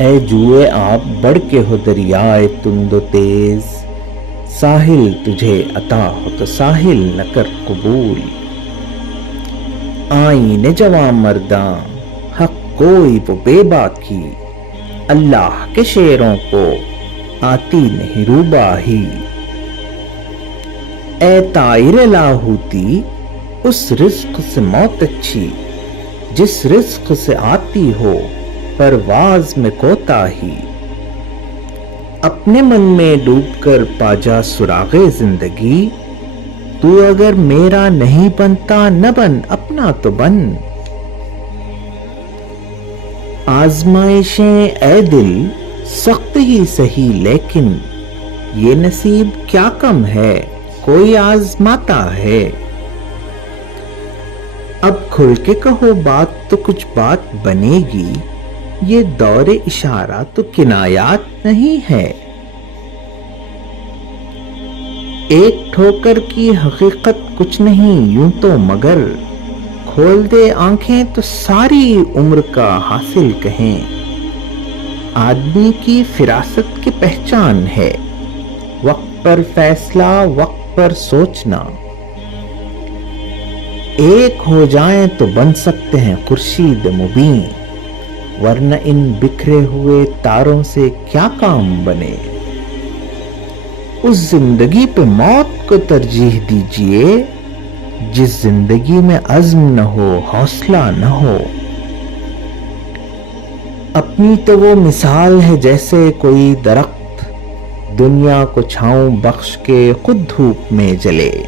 اے جوئے آپ بڑھ کے ہو دریائے تند و تیز، ساحل تجھے عطا ہو تو ساحل نہ کر قبول۔ آئین جواں مرداں حق کوئی وہ بے باکی، اللہ کے شیروں کو آتی نہیں روباہی۔ اے طائر لاہوتی اس رزق سے موت اچھی، جس رزق سے آتی ہو پرواز میں کوتاہی۔ اپنے من میں ڈوب کر پا جا سراغ زندگی، تو اگر میرا نہیں بنتا نہ بن اپنا تو بن۔ آزمائشیں اے دل سخت ہی سہی، لیکن یہ نصیب کیا کم ہے کوئی آزماتا ہے۔ اب کھل کے کہو بات تو کچھ بات بنے گی، یہ دور اشارہ تو کنایات نہیں ہے۔ ایک ٹھوکر کی حقیقت کچھ نہیں یوں تو، مگر کھول دے آنکھیں تو ساری عمر کا حاصل کہیں۔ آدمی کی فراست کی پہچان ہے وقت پر فیصلہ، وقت پر سوچنا۔ ایک ہو جائیں تو بن سکتے ہیں خورشید مبیں، ورنہ ان بکھرے ہوئے تاروں سے کیا کام بنے۔ اس زندگی پہ موت کو ترجیح دیجئے جس زندگی میں عزم نہ ہو، حوصلہ نہ ہو۔ اپنی تو وہ مثال ہے جیسے کوئی درخت دنیا کو چھاؤں بخش کے خود دھوپ میں جلے۔